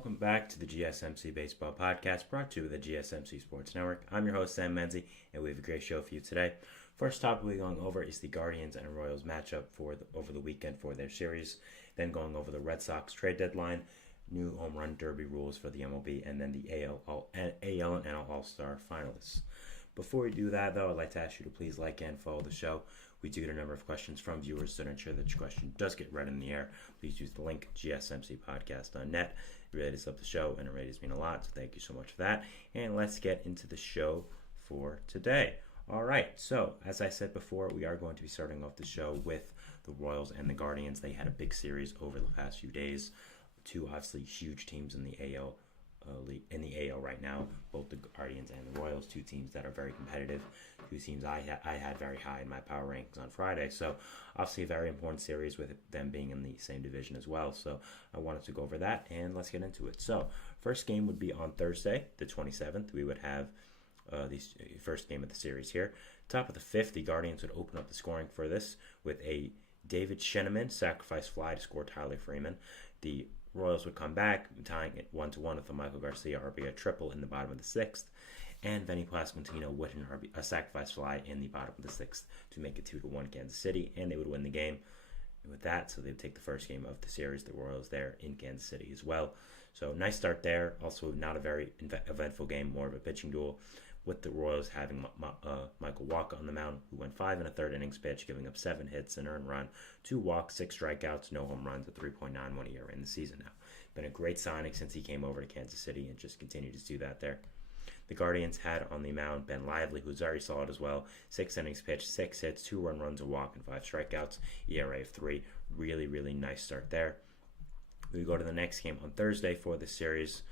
Welcome back to the GSMC Baseball Podcast, brought to you with the GSMC Sports Network. I'm your host, Sam Menzie, and we have a great show for you today. First topic we're going over is the Guardians and Royals matchup over the weekend for their series. Then going over the Red Sox trade deadline, new home run derby rules for the MLB, and then the AL and NL All-Star finalists. Before we do that, though, I'd like to ask you to please like and follow the show. We do get a number of questions from viewers, so to ensure that your question does get read in the air, please use the link gsmcpodcast.net. It really does help the show, and it really does mean a lot, so thank you so much for that. And let's get into the show for today. All right, so as I said before, we are going to be starting off the show with the Royals and the Guardians. They had a big series over the past few days. Two obviously huge teams in the AL right now, both the Guardians and the Royals, two teams that are very competitive, two teams I had very high in my power rankings on Friday. So obviously a very important series with them being in the same division as well. So I wanted to go over that, and let's get into it. So first game would be on Thursday, the 27th. We would have the first game of the series here. Top of the fifth, the Guardians would open up the scoring for this with a David Sheneman sacrifice fly to score Tyler Freeman. The Royals would come back, tying it 1-1 with a Michael Garcia RBI triple in the bottom of the sixth, and Vinny Pasquantino would hit a sacrifice fly in the bottom of the sixth to make it 2-1 Kansas City, and they would win the game with that. So they would take the first game of the series, the Royals there in Kansas City as well. So nice start there. Also not a very eventful game, more of a pitching duel, with the Royals having Michael Wacha on the mound, who went 5 1/3 innings pitched, giving up 7 hits, an earned run, 2 walks, 6 strikeouts, no home runs, a 3.91 ERA in the season now. Been a great signing since he came over to Kansas City and just continued to do that there. The Guardians had on the mound Ben Lively, who's very solid as well. 6 innings pitched, 6 hits, 2 run runs, a walk, and 5 strikeouts, ERA of 3. Really, really nice start there. We go to the next game on Thursday for the series.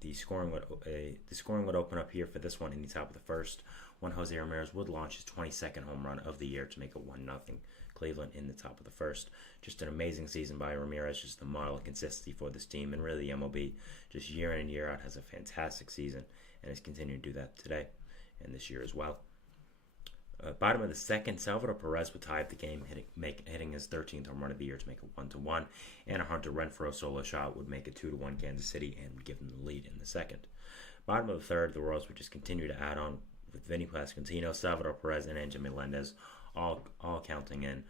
The scoring would open up here for this one in the top of the first, when Jose Ramirez would launch his 22nd home run of the year to make it 1-0 Cleveland in the top of the first. Just an amazing season by Ramirez, just the model of consistency for this team, and really the MLB just year in and year out has a fantastic season and has continued to do that today and this year as well. Bottom of the second, Salvador Perez would tie up the game, hitting his 13th home run of the year to make it 1-1, and a Hunter Renfroe solo shot would make it 2-1 Kansas City and give them the lead in the second. Bottom of the third, the Royals would just continue to add on with Vinny Pasquantino, Salvador Perez, and Angel Melendez all chipping in,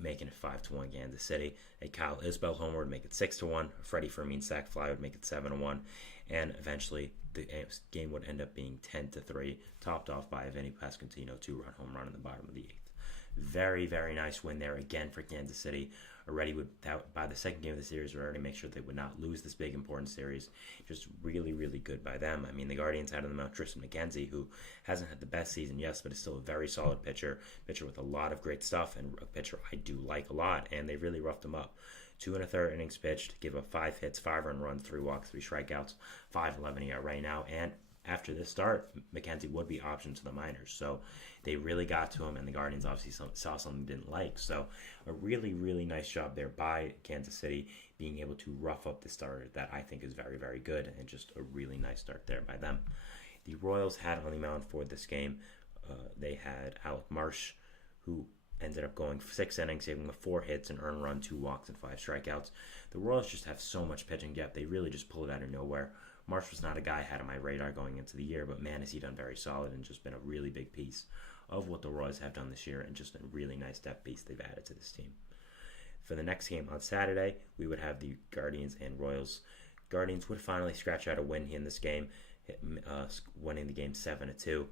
making it 5-1 Kansas City. A Kyle Isbell homer would make it 6-1. Freddie Fermin sac fly would make it 7-1, and eventually the game would end up being 10-3, topped off by a Vinny Pasquantino 2-run home run in the bottom of the eighth. Very, very nice win there again for Kansas City. By the second game of the series, we already make sure they would not lose this big important series. Just really, really good by them. I mean, the Guardians had on the mound Tristan McKenzie, who hasn't had the best season, yes, but is still a very solid pitcher with a lot of great stuff, and a pitcher I do like a lot, and they really roughed him up. 2 1/3 innings pitched, give up 5 hits, 5 earned runs, 3 walks, 3 strikeouts, 5.11 ERA right now, and after this start, McKenzie would be optioned to the minors. So they really got to him, and the Guardians obviously saw something they didn't like. So a really, really nice job there by Kansas City, being able to rough up the starter that I think is very, very good, and just a really nice start there by them. The Royals had on the mound for this game, they had Alec Marsh, who ended up going 6 innings, saving with 4 hits, an earned run, 2 walks, and 5 strikeouts. The Royals just have so much pitching depth. They really just pull it out of nowhere. Marsh was not a guy I had on my radar going into the year, but man, has he done very solid and just been a really big piece of what the Royals have done this year, and just a really nice depth piece they've added to this team. For the next game on Saturday, we would have the Guardians and Royals. Guardians would finally scratch out a win in this game, winning the game 7-2.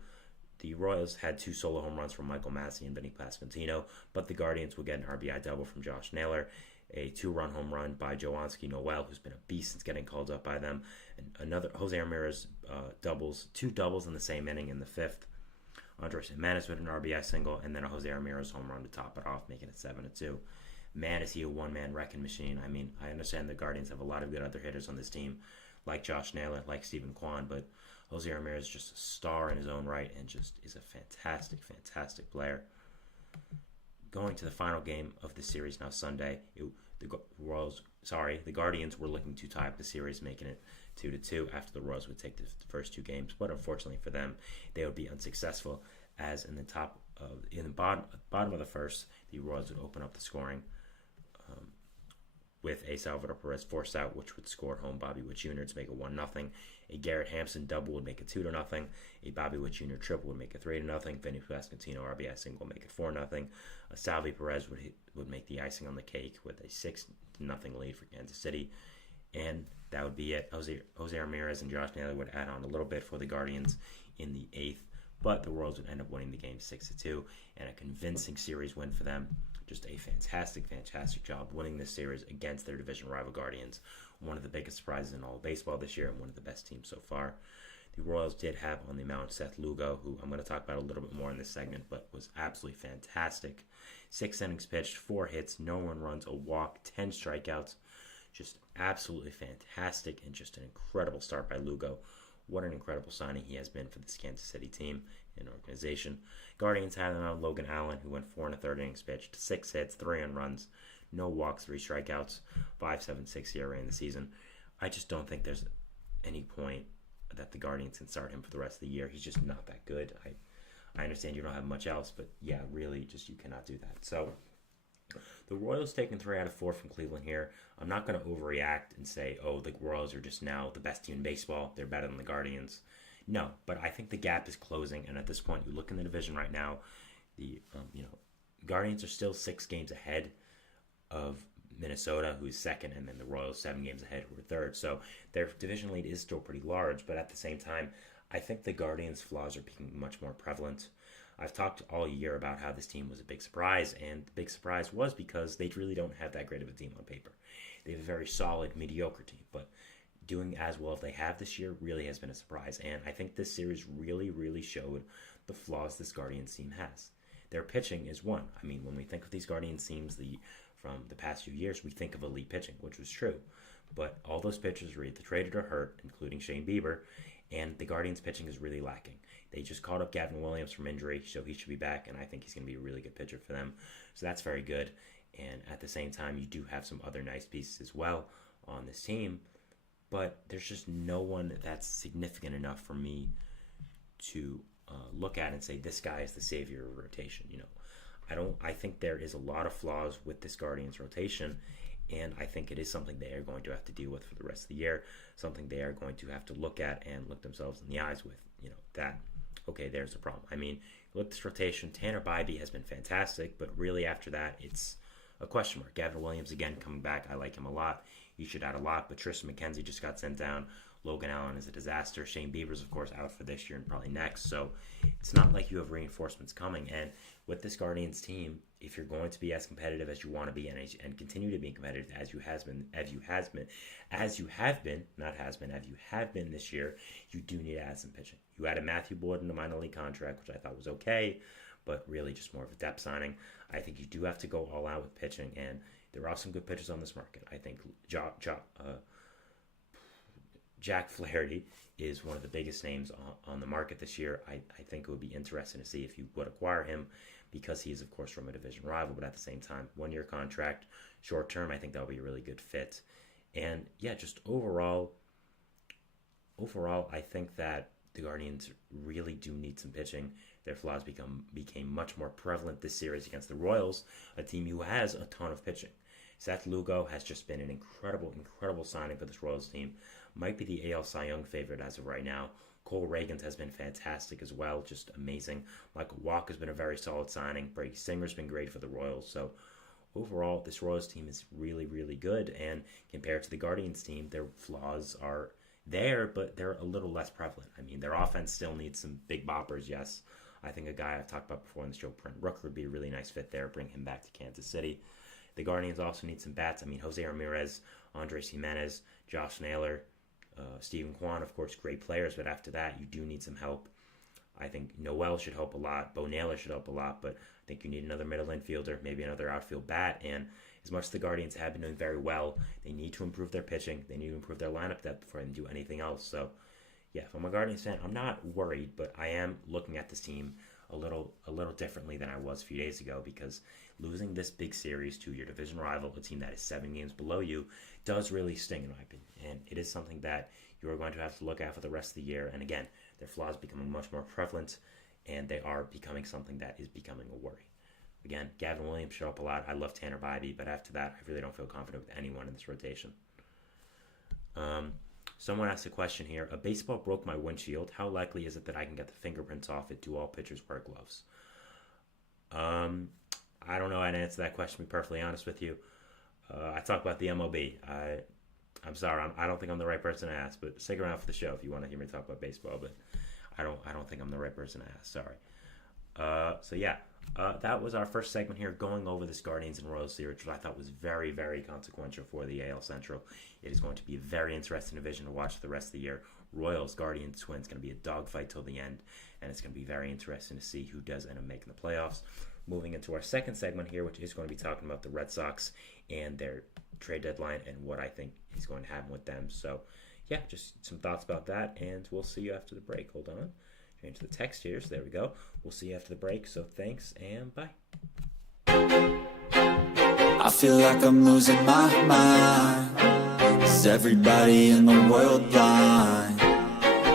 The Royals had 2 solo home runs from Michael Massey and Vinny Pasquantino, but the Guardians would get an RBI double from Josh Naylor, a 2-run home run by Joanski Noel, who's been a beast since getting called up by them, and another Jose Ramirez doubles, 2 doubles in the same inning in the 5th. Andres Jimenez with an RBI single, and then a Jose Ramirez home run to top it off, making it 7-2. Man, is he a one-man wrecking machine. I mean, I understand the Guardians have a lot of good other hitters on this team, like Josh Naylor, like Stephen Kwan, but Jose Ramirez is just a star in his own right, and just is a fantastic, fantastic player. Going to the final game of the series now Sunday, the Guardians were looking to tie up the series, making it 2-2 after the Royals would take the first 2 games, but unfortunately for them, they would be unsuccessful, as in the bottom of the first, the Royals would open up the scoring with a Salvador Perez force out, which would score at home Bobby Witt Jr. to make it 1-0. A Garrett Hampson double would make it 2-0. A Bobby Witt Jr. triple would make it 3-0. Vinny Pasquantino RBI single would make it 4-0. A Salvi Perez would make the icing on the cake with a 6-0 lead for Kansas City. And that would be it. Jose Ramirez and Josh Naylor would add on a little bit for the Guardians in the 8th. But the Royals would end up winning the game 6-2, and a convincing series win for them. Just a fantastic, fantastic job winning this series against their division rival Guardians. One of the biggest surprises in all of baseball this year, and one of the best teams so far. The Royals did have on the mound Seth Lugo, who I'm going to talk about a little bit more in this segment, but was absolutely fantastic. 6 innings pitched, 4 hits, no earned runs, a walk, 10 strikeouts. Just absolutely fantastic, and just an incredible start by Lugo. What an incredible signing he has been for this Kansas City team and organization. Guardians had on Logan Allen, who went 4 1/3 innings pitched, 6 hits, 3 earned runs, no walks, 3 strikeouts, 5.76 ERA in the season. I just don't think there's any point that the Guardians can start him for the rest of the year. He's just not that good. I understand you don't have much else, but yeah, really, just you cannot do that. So the Royals taking 3 out of 4 from Cleveland here. I'm not going to overreact and say, oh, the Royals are just now the best team in baseball. They're better than the Guardians. No, but I think the gap is closing, and at this point, you look in the division right now, the Guardians are still 6 games ahead of Minnesota, who's second, and then the Royals 7 games ahead, who are third. So their division lead is still pretty large, but at the same time, I think the Guardians' flaws are becoming much more prevalent. I've talked all year about how this team was a big surprise, and the big surprise was because they really don't have that great of a team on paper. They have a very solid, mediocre team, but doing as well as they have this year really has been a surprise, and I think this series really, really showed the flaws this Guardians team has. Their pitching is one. I mean, when we think of these Guardians teams from the past few years, we think of elite pitching, which was true, but all those pitchers were either traded or hurt, including Shane Bieber, and the Guardians' pitching is really lacking. They just called up Gavin Williams from injury, so he should be back, and I think he's going to be a really good pitcher for them. So that's very good. And at the same time, you do have some other nice pieces as well on this team, but there's just no one that's significant enough for me to look at and say this guy is the savior of rotation. I think there is a lot of flaws with this Guardians rotation, and I think it is something they are going to have to deal with for the rest of the year, something they are going to have to look at and look themselves in the eyes with, that, okay, there's a problem. I mean, look at this rotation. Tanner Bybee has been fantastic, but really after that, it's a question mark. Gavin Williams, again, coming back. I like him a lot. He should add a lot, but Tristan McKenzie just got sent down. Logan Allen is a disaster. Shane Bieber's, of course, out for this year and probably next. So it's not like you have reinforcements coming. And with this Guardians team, if you're going to be as competitive as you want to be and continue to be competitive as you have been this year, you do need to add some pitching. You added Matthew Boyd in a minor league contract, which I thought was okay, but really just more of a depth signing. I think you do have to go all out with pitching, and there are some good pitchers on this market. I think Jack Flaherty is one of the biggest names on the market this year. I think it would be interesting to see if you would acquire him, because he is, of course, from a division rival, but at the same time, 1-year contract, short term, I think that would be a really good fit. And yeah, just overall, I think that the Guardians really do need some pitching. Their flaws became much more prevalent this series against the Royals, a team who has a ton of pitching. Seth Lugo has just been an incredible, incredible signing for this Royals team. Might be the AL Cy Young favorite as of right now. Cole Reagans has been fantastic as well, just amazing. Michael Walk has been a very solid signing. Brady Singer's been great for the Royals. So overall, this Royals team is really, really good. And compared to the Guardians team, their flaws are there, but they're a little less prevalent. I mean, their offense still needs some big boppers, yes. I think a guy I've talked about before on the show, Brent Rooker, would be a really nice fit there. Bring him back to Kansas City. The Guardians also need some bats. I mean, Jose Ramirez, Andres Jimenez, Josh Naylor, Steven Kwan, of course, great players, but after that, you do need some help. I think Noel should help a lot. Bo Naylor should help a lot, but I think you need another middle infielder, maybe another outfield bat. And as much as the Guardians have been doing very well, they need to improve their pitching. They need to improve their lineup depth before they can do anything else. So, yeah, if I'm a Guardians fan, I'm not worried, but I am looking at this team a little differently than I was a few days ago, because losing this big series to your division rival, a team that is 7 games below you, does really sting, in my opinion. And it is something that you are going to have to look at for the rest of the year. And again, their flaws becoming much more prevalent, and they are becoming something that is becoming a worry. Again, Gavin Williams showed up a lot. I love Tanner Bybee, but after that, I really don't feel confident with anyone in this rotation. Someone asked a question here. A baseball broke my windshield. How likely is it that I can get the fingerprints off it? Do all pitchers wear gloves? I don't know how to answer that question, to be perfectly honest with you. I talk about the MLB. I'm sorry, I don't think I'm the right person to ask, but stick around for the show if you want to hear me talk about baseball, but I don't think I'm the right person to ask. Sorry. That was our first segment here, going over this Guardians and Royals series, which I thought was very, very consequential for the AL Central. It is going to be a very interesting division to watch for the rest of the year. Royals, Guardians, Twins, going to be a dogfight till the end, and it's going to be very interesting to see who does end up making the playoffs. Moving into our second segment here, which is going to be talking about the Red Sox and their trade deadline and what I think is going to happen with them. So, yeah, just some thoughts about that, and we'll see you after the break. Hold on. Change the text here, so there we go. We'll see you after the break, so thanks, and bye. I feel like I'm losing my mind. Is everybody in the world blind?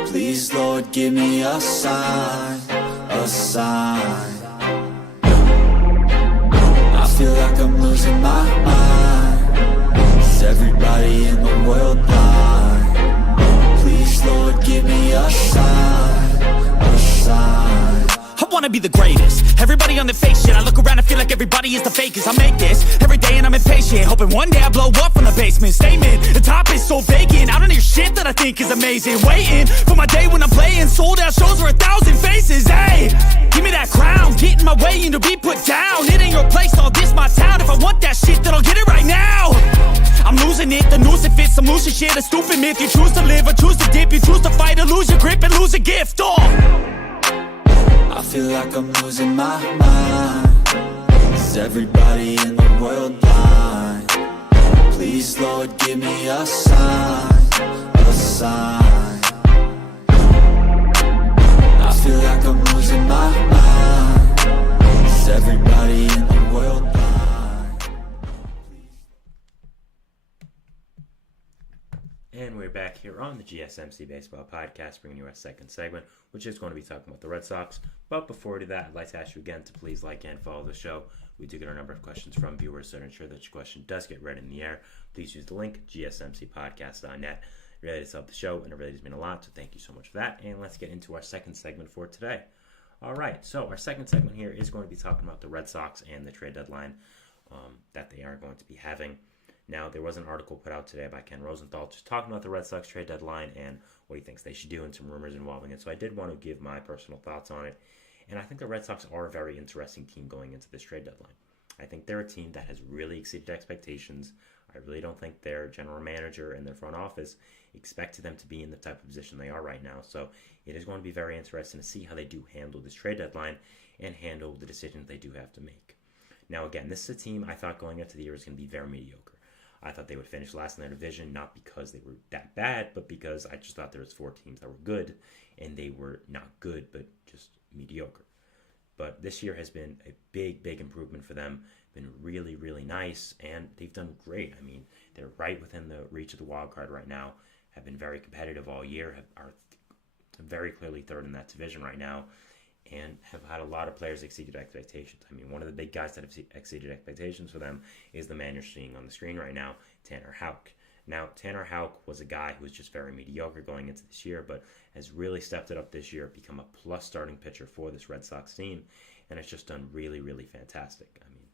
Please, Lord, give me a sign, a sign. I feel like I'm losing my mind. Is everybody in the world blind? Please, Lord, give me a sign, a sign. I wanna be the greatest. Everybody on the fake shit. I look around and feel like everybody is the fakest. I make this every day and I'm impatient, hoping one day I blow up from the basement. Statement, the top is so vacant. I don't hear shit that I think is amazing. Waiting for my day when I'm playing sold out shows for 1,000 faces. Hey, give me that crown, get in my way and to be put down. It ain't your place, all this my town. If I want that shit, then I'll get it right now. I'm losing it, the noose it fits. I'm losing shit, a stupid myth. You choose to live or choose to dip. You choose to fight or lose your grip and lose a gift. I feel like I'm losing my mind. Is everybody in the world blind? Please, Lord, give me a sign, a sign. I feel like I'm losing my mind. Is everybody in the world blind? And we're back here on the GSMC Baseball Podcast, bringing you our second segment, which is going to be talking about the Red Sox. But before we do that, I'd like to ask you again to please like and follow the show. We do get a number of questions from viewers, so to ensure that your question does get read in the air, please use the link, gsmcpodcast.net. It really does help the show, and it really does mean a lot, so thank you so much for that. And let's get into our second segment for today. All right, so our second segment here is going to be talking about the Red Sox and the trade deadline that they are going to be having. Now, there was an article put out today by Ken Rosenthal just talking about the Red Sox trade deadline and what he thinks they should do and some rumors involving it. So I did want to give my personal thoughts on it. And I think the Red Sox are a very interesting team going into this trade deadline. I think they're a team that has really exceeded expectations. I really don't think their general manager and their front office expected them to be in the type of position they are right now. So it is going to be very interesting to see how they do handle this trade deadline and handle the decisions they do have to make. Now, again, this is a team I thought going into the year was going to be very mediocre. I thought they would finish last in their division, not because they were that bad, but because I just thought there was 4 teams that were good, and they were not good, but just mediocre. But this year has been a big, big improvement for them. Been really, really nice, and they've done great. I mean, they're right within the reach of the wild card right now, have been very competitive all year, are very clearly third in that division right now, and have had a lot of players exceeded expectations. I mean, one of the big guys that have exceeded expectations for them is the man you're seeing on the screen right now, Tanner Houck. Now, Tanner Houck was a guy who was just very mediocre going into this year, but has really stepped it up this year, become a plus starting pitcher for this Red Sox team, and has just done really, really fantastic. I mean,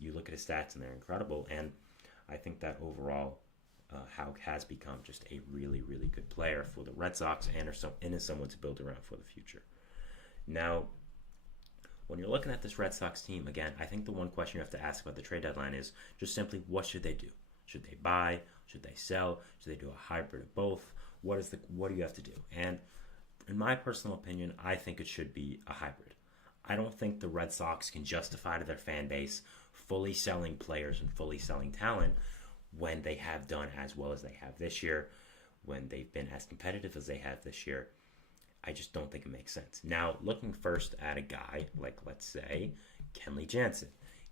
you look at his stats and they're incredible, and I think that overall Houck has become just a really, really good player for the Red Sox and is someone to build around for the future. Now, when you're looking at this Red Sox team, again, I think the one question you have to ask about the trade deadline is just simply, what should they do? Should they buy? Should they sell? Should they do a hybrid of both? What do you have to do? And in my personal opinion, I think it should be a hybrid. I don't think the Red Sox can justify to their fan base fully selling players and fully selling talent when they have done as well as they have this year, when they've been as competitive as they have this year. I just don't think it makes sense. Now, looking first at a guy like, let's say, Kenley Jansen.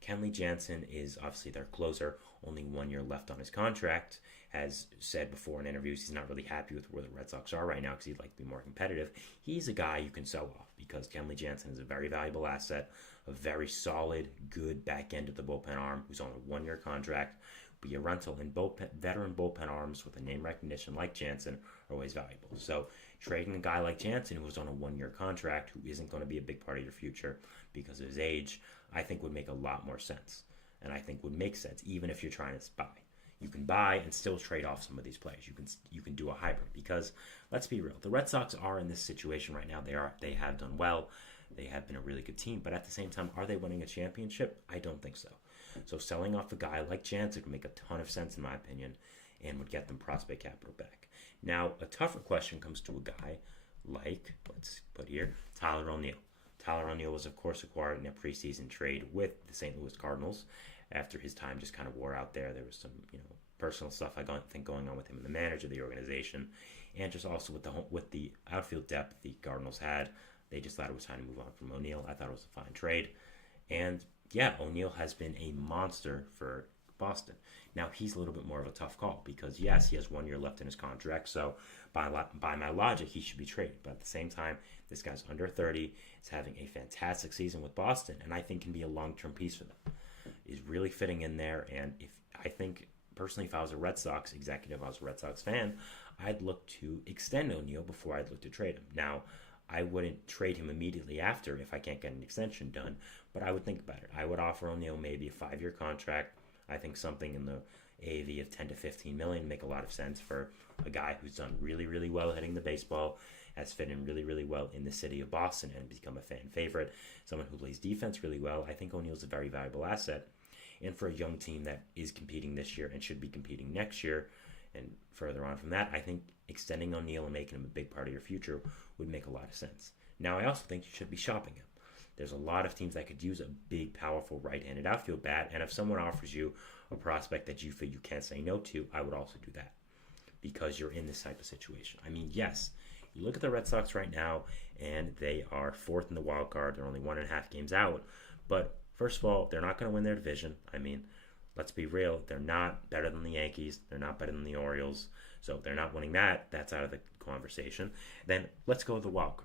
Kenley Jansen is obviously their closer, only 1 year left on his contract. Has said before in interviews he's not really happy with where the Red Sox are right now because he'd like to be more competitive. He's a guy you can sell off because Kenley Jansen is a very valuable asset, a very solid, good back end of the bullpen arm who's on a 1-year contract, be a rental, and veteran bullpen arms with a name recognition like Jansen are always valuable. So trading a guy like Jansen who's on a 1-year contract who isn't going to be a big part of your future because of his age, I think would make a lot more sense. And I think would make sense even if you're trying to buy. You can buy and still trade off some of these players. You can do a hybrid because let's be real, the Red Sox are in this situation right now. They have done well. They have been a really good team, but at the same time, are they winning a championship? I don't think so. So selling off a guy like Jansen would make a ton of sense in my opinion and would get them prospect capital back. Now, a tougher question comes to a guy like, let's put here, Tyler O'Neill. Tyler O'Neill was, of course, acquired in a preseason trade with the St. Louis Cardinals after his time just kind of wore out there. There was some, personal stuff I think going on with him and the manager of the organization, and just also with the outfield depth the Cardinals had. They just thought it was time to move on from O'Neill. I thought it was a fine trade. And yeah, O'Neill has been a monster for Boston. Now, he's a little bit more of a tough call because, yes, he has 1 year left in his contract. So by my logic, he should be traded. But at the same time, this guy's under 30. He's having a fantastic season with Boston, and I think can be a long-term piece for them. He's really fitting in there. And personally, if I was a Red Sox executive, I was a Red Sox fan, I'd look to extend O'Neill before I'd look to trade him. Now, I wouldn't trade him immediately after if I can't get an extension done, but I would think about it. I would offer O'Neill maybe a 5-year contract. I think something in the AAV of 10 to 15 million make a lot of sense for a guy who's done really, really well hitting the baseball, has fit in really, really well in the city of Boston and become a fan favorite, someone who plays defense really well. I think O'Neill's a very valuable asset. And for a young team that is competing this year and should be competing next year, and further on from that, I think extending O'Neill and making him a big part of your future would make a lot of sense. Now, I also think you should be shopping him. There's a lot of teams that could use a big, powerful right-handed outfield bat, and if someone offers you a prospect that you feel you can't say no to, I would also do that because you're in this type of situation. I mean, yes, you look at the Red Sox right now, and they are 4th in the wild card. They're only 1.5 games out, but first of all, they're not going to win their division. I mean, let's be real. They're not better than the Yankees. They're not better than the Orioles. So if they're not winning that, that's out of the conversation. Then let's go to the wild card.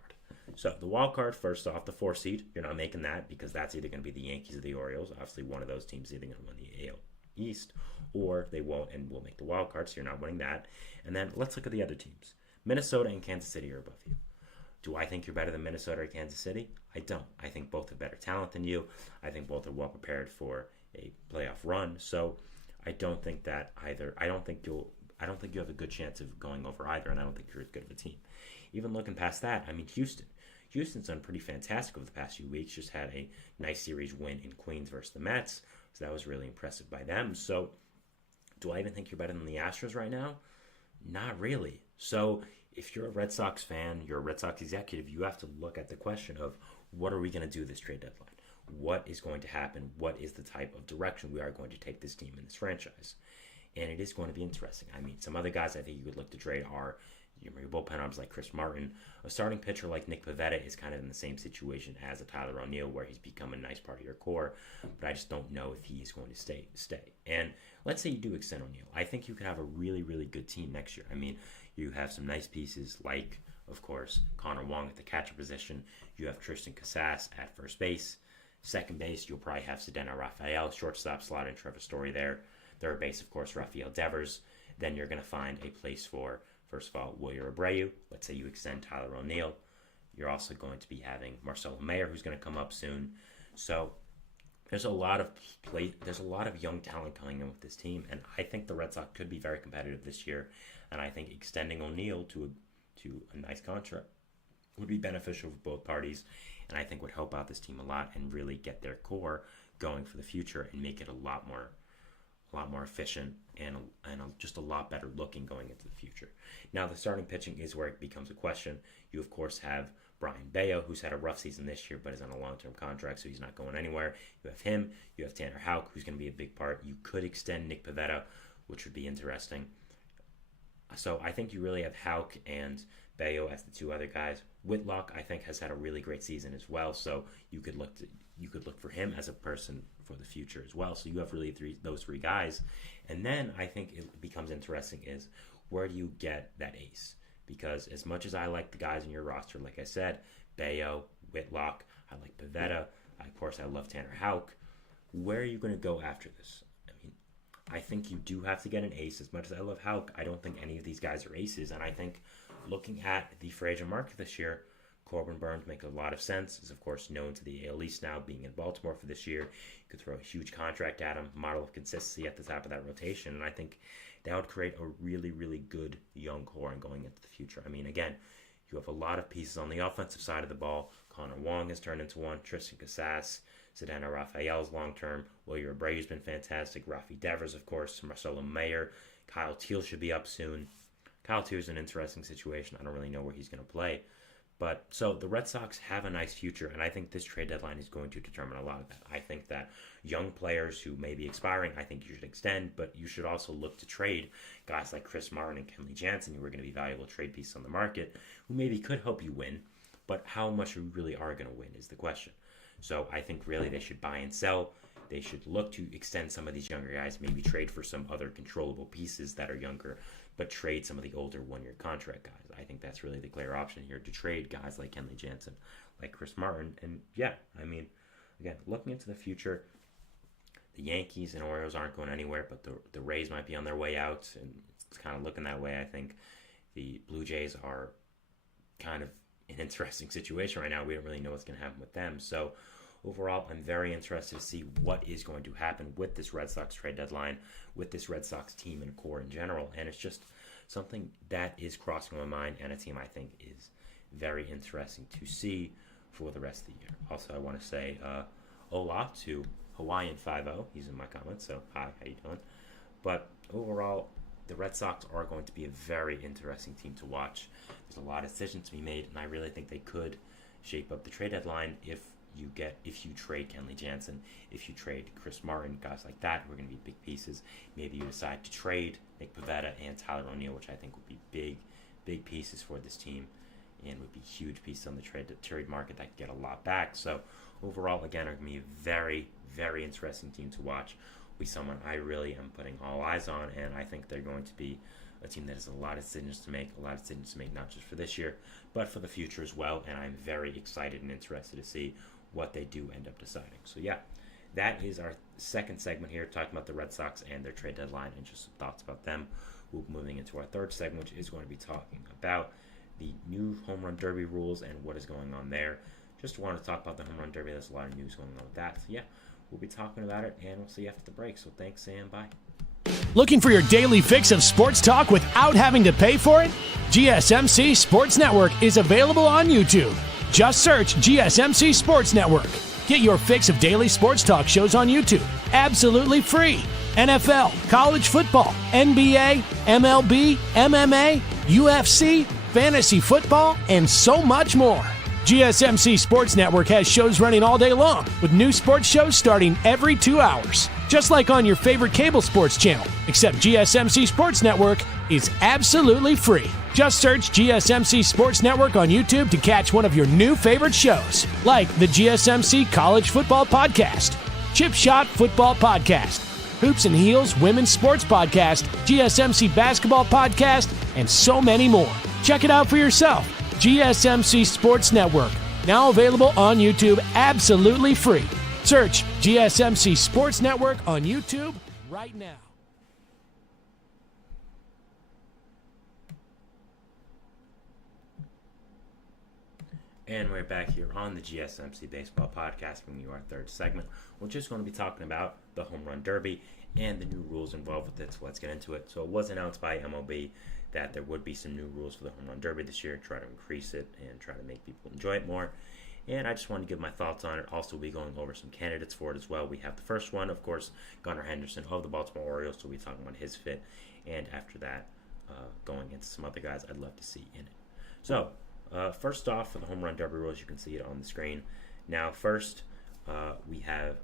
So the wild card, first off, the 4 seed, you're not making that because that's either going to be the Yankees or the Orioles. Obviously, one of those teams is either going to win the AL East or they won't and will make the wild card, so you're not winning that. And then let's look at the other teams. Minnesota and Kansas City are above you. Do I think you're better than Minnesota or Kansas City? I don't. I think both have better talent than you. I think both are well prepared for a playoff run. So I don't think that either. I don't think you have a good chance of going over either, and I don't think you're as good of a team. Even looking past that, I mean, Houston's done pretty fantastic over the past few weeks. Just had a nice series win in Queens versus the Mets, so that was really impressive by them. So do I even think you're better than the Astros right now? Not really. So if you're a Red Sox fan, you're a Red Sox executive, you have to look at the question of what are we going to do this trade deadline? What is going to happen? What is the type of direction we are going to take this team in this franchise? And it is going to be interesting. I mean, some other guys I think you would look to trade are your bullpen arms like Chris Martin. A starting pitcher like Nick Pivetta is kind of in the same situation as a Tyler O'Neill, where he's become a nice part of your core, but I just don't know if he is going to stay. And let's say you do extend O'Neill. I think you could have a really, really good team next year. I mean, you have some nice pieces like, of course, Connor Wong at the catcher position. You have Tristan Casas at first base. Second base, you'll probably have Cedeno Rafael. Shortstop, slot in Trevor Story there. Third base, of course, Rafael Devers. Then you're going to find a place for, first of all, Wilyer Abreu. Let's say you extend Tyler O'Neill. You're also going to be having Marcelo Mayer, who's going to come up soon. So there's a lot of young talent coming in with this team, and I think the Red Sox could be very competitive this year. And I think extending O'Neill to a nice contract would be beneficial for both parties, and I think would help out this team a lot and really get their core going for the future and make it a lot more efficient and just a lot better looking going into the future. Now, the starting pitching is where it becomes a question. You, of course, have Brian Bayo, who's had a rough season this year, but is on a long-term contract, so he's not going anywhere. You have him. You have Tanner Houck, who's going to be a big part. You could extend Nick Pivetta, which would be interesting. So I think you really have Houck and Bayo as the two other guys. Whitlock, I think, has had a really great season as well, so you could look for him as a person for the future as well. So you have really those three guys. And then I think it becomes interesting is where do you get that ace? Because as much as I like the guys in your roster, like I said, Bayo, Whitlock, I like Pivetta, Of course, I love Tanner Houck. Where are you going to go after this? I mean, I think you do have to get an ace. As much as I love Houck, I don't think any of these guys are aces. And I think looking at the free agent market this year, Corbin Burnes makes a lot of sense. He's, of course, known to the AL East now, being in Baltimore for this year. You could throw a huge contract at him, model of consistency at the top of that rotation. And I think that would create a really, really good young core going into the future. I mean, again, you have a lot of pieces on the offensive side of the ball. Connor Wong has turned into one. Tristan Casas, Cedeno Rafael's long-term. Wilyer Abreu's been fantastic. Rafi Devers, of course. Marcelo Mayer. Kyle Teel should be up soon. Kyle Teel's an interesting situation. I don't really know where he's going to play. But so the Red Sox have a nice future, and I think this trade deadline is going to determine a lot of that. I think that young players who may be expiring, I think you should extend, but you should also look to trade guys like Chris Martin and Kenley Jansen, who are going to be valuable trade pieces on the market, who maybe could help you win, but how much you really are going to win is the question. So I think really they should buy and sell. They should look to extend some of these younger guys, maybe trade for some other controllable pieces that are younger, but trade some of the older one-year contract guys. I think that's really the clear option here, to trade guys like Kenley Jansen, like Chris Martin. And yeah, I mean, again, looking into the future, the Yankees and Orioles aren't going anywhere, but the Rays might be on their way out, and it's kind of looking that way. I think the Blue Jays are kind of an interesting situation right now. We don't really know what's going to happen with them. So overall, I'm very interested to see what is going to happen with this Red Sox trade deadline, with this Red Sox team and core in general. And it's just something that is crossing my mind, and a team I think is very interesting to see for the rest of the year. Also, I want to say hola to Hawaiian 5-0. He's in my comments, so hi, how you doing? But overall, the Red Sox are going to be a very interesting team to watch. There's a lot of decisions to be made, and I really think they could shape up the trade deadline if you trade Kenley Jansen, if you trade Chris Martin, guys like that who are going to be big pieces. Maybe you decide to trade Nick Pivetta and Tyler O'Neill, which I think would be big pieces for this team, and would be huge pieces on the trade market that could get a lot back. So overall, again, are going to be a very, very interesting team to watch. Be someone I really am putting all eyes on, and I think they're going to be a team that has a lot of decisions to make, not just for this year, but for the future as well. And I'm very excited and interested to see what they do end up deciding. So yeah, that is our second segment here, talking about the Red Sox and their trade deadline and just some thoughts about them. We'll be moving into our third segment, which is going to be talking about the new home run derby rules and what is going on there. Just want to talk about the home run derby. There's a lot of news going on with that. So yeah, we'll be talking about it, and we'll see you after the break. So thanks, and bye. Looking for your daily fix of sports talk without having to pay for it? GSMC Sports Network is available on YouTube. Just search GSMC Sports Network. Get your fix of daily sports talk shows on YouTube, absolutely free. NFL, college football, NBA, MLB, MMA, UFC, fantasy football, and so much more. GSMC Sports Network has shows running all day long, with new sports shows starting every 2 hours. Just like on your favorite cable sports channel, except GSMC Sports Network is absolutely free. Just search GSMC Sports Network on YouTube to catch one of your new favorite shows, like the GSMC College Football Podcast, Chip Shot Football Podcast, Hoops and Heels Women's Sports Podcast, GSMC Basketball Podcast, and so many more. Check it out for yourself. GSMC Sports Network, now available on YouTube absolutely free. Search GSMC Sports Network on YouTube right now. And we're back here on the GSMC Baseball Podcast, bringing you our third segment. We're just going to be talking about the Home Run Derby and the new rules involved with it, so let's get into it. So it was announced by MLB that there would be some new rules for the Home Run Derby this year, try to increase it and try to make people enjoy it more. And I just wanted to give my thoughts on it. Also, we'll be going over some candidates for it as well. We have the first one, of course, Gunnar Henderson of the Baltimore Orioles, so we'll be talking about his fit. And after that, going into some other guys I'd love to see in it. So, first off, for the Home Run Derby rules, you can see it on the screen. Now, first, we have